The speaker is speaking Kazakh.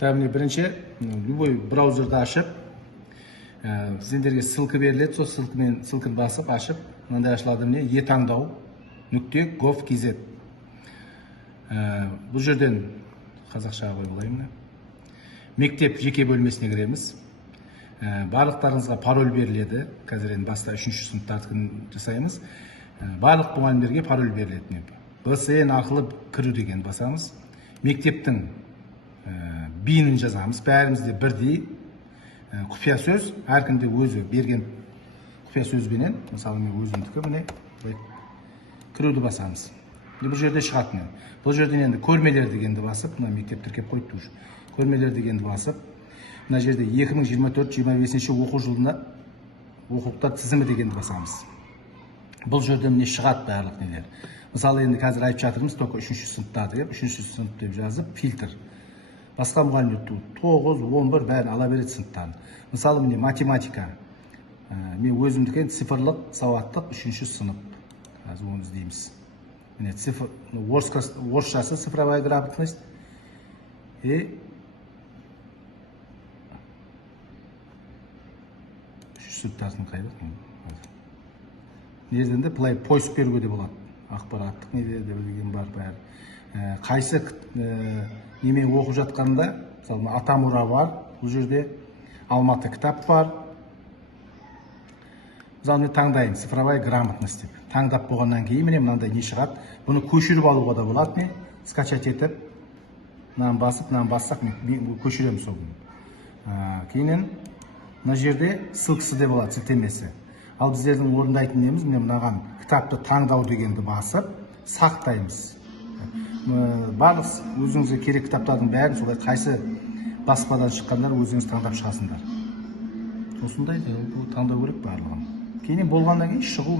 Міне бірінші любой браузерді ашып, сіздерге ссылка беріледі, сол ссылканы басып ашып, мынандай ашылады міне etangdau.gov.kz. Бұл жерден қазақшаға қойып алайын. Мектеп жеке бөлмесіне кіреміз. Барлықтарыңызға пароль беріледі. Қазір енді баста 3-ші сыныптардікін жасаймыз. Барлық мұғалімдерге пароль беріледі. BCN арқылы кіру деген басамыз. Мектептің бинін жазамыз. Бәрімізде бірдей құпия сөз, әркімде өзі берген құпия сөзбенен, мысалы мен өзімдікі міне кіруді басамыз. Бұл жерде шығатын. Бұл жерден енді көрмелер дегенді басып, мына мектеп тіркеп қойды уже. Көрмелер дегенді басып, мына жерде 2024-25 оқу жылына оқулықтар тізімі дегенді басамыз. Бұл жерде міне шығады барлық нелер. Мысалы енді қазір айтып жатырмыз, только 3-ші сыныптар деп, 3-ші сынып деп жазып, фильтр. Басқа мұғалімдер 9, 11 бәрін ала береді сыныптарын. Мысалы міне математика. Мен өзімдікі цифрлық сауаттық 3-ші сынып. Қазір оны іздейміз. Міне орысшасы цифровая грамотность. И 3-ші сыныптардың қайда? Неден де былай поиск беруге де болады. Ақпараттық неде деген бар бәрі. Қайсы немен оқып жатқанда, мысалы Атамұра бар, бұл жерде Алматы кітап бар. Мысалы мен таңдайын, цифровая грамотность деп. Таңдап болғаннан кейін міне мынандай не шығады. Бұны көшіріп алуға да болады, мен скачать етіп, мынаны басып, мынаны бассақ мен көшіремін сол күні. Кейіннен мына жерде ссылкасы де болады, сілтемесі. Ал біздердің орындайтын неміз, міне мынаған кітапты таңдау дегенді басып, сақтаймыз. Барлық өзіңізге керек кітаптардың бәрін солай қайсы баспадан шыққандар өзіңіз таңдап шығасыңдар. Осындай таңдау керек барлығын. Кейін болғаннан кейін шығу